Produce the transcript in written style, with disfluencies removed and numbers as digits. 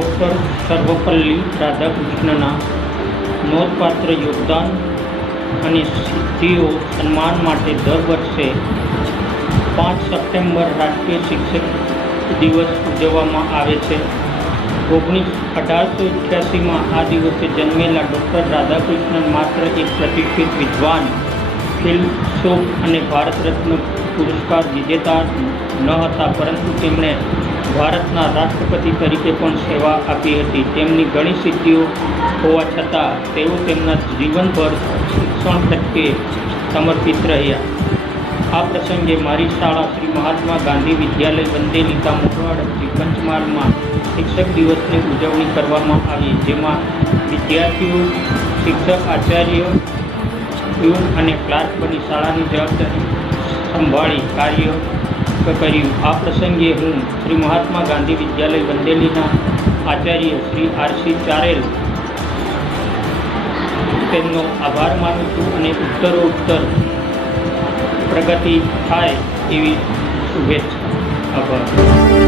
Doctor Sarvepalli રાધાકૃષ્ણના નોંધપાત્ર યોગદાન અને સિદ્ધિઓ સન્માન માટે દર વર્ષે 5 સપ્ટેમ્બર રાષ્ટ્રીય શિક્ષક દિવસ ઉજવવામાં આવે છે। 1888માં આ દિવસે જન્મેલા ડૉક્ટર રાધાકૃષ્ણન માત્ર એક પ્રતિષ્ઠિત વિદ્વાન, ફિલસૂફ અને ભારત રત્ન પુરસ્કાર વિજેતા ન હતા, પરંતુ તેમણે ભારતના રાષ્ટ્રપતિ તરીકે પણ સેવા આપી હતી। તેમની ઘણી સિદ્ધિઓ હોવા છતાં તેઓ તેમના જીવનભર શિક્ષણ પ્રત્યે સમર્પિત રહ્યા। આ પ્રસંગે મારી શાળા શ્રી મહાત્મા ગાંધી વિદ્યાલય વંદેલીતા મોઢવાડથી પંચમહાલમાં શિક્ષક દિવસની ઉજવણી કરવામાં આવી, જેમાં વિદ્યાર્થીઓ, શિક્ષક, આચાર્ય, પ્યુન અને ક્લાર્ક બની શાળાની જવાબદારી સંભાળી કાર્ય કર્યું। આ પ્રસંગે હું શ્રી મહાત્મા ગાંધી વિદ્યાલય વંદેલીના આચાર્ય શ્રી આર.સી. ચારેલ તેમનો આભાર માનું છું અને ઉત્તરોત્તર પ્રગતિ થાય એવી શુભેચ્છા। આભાર।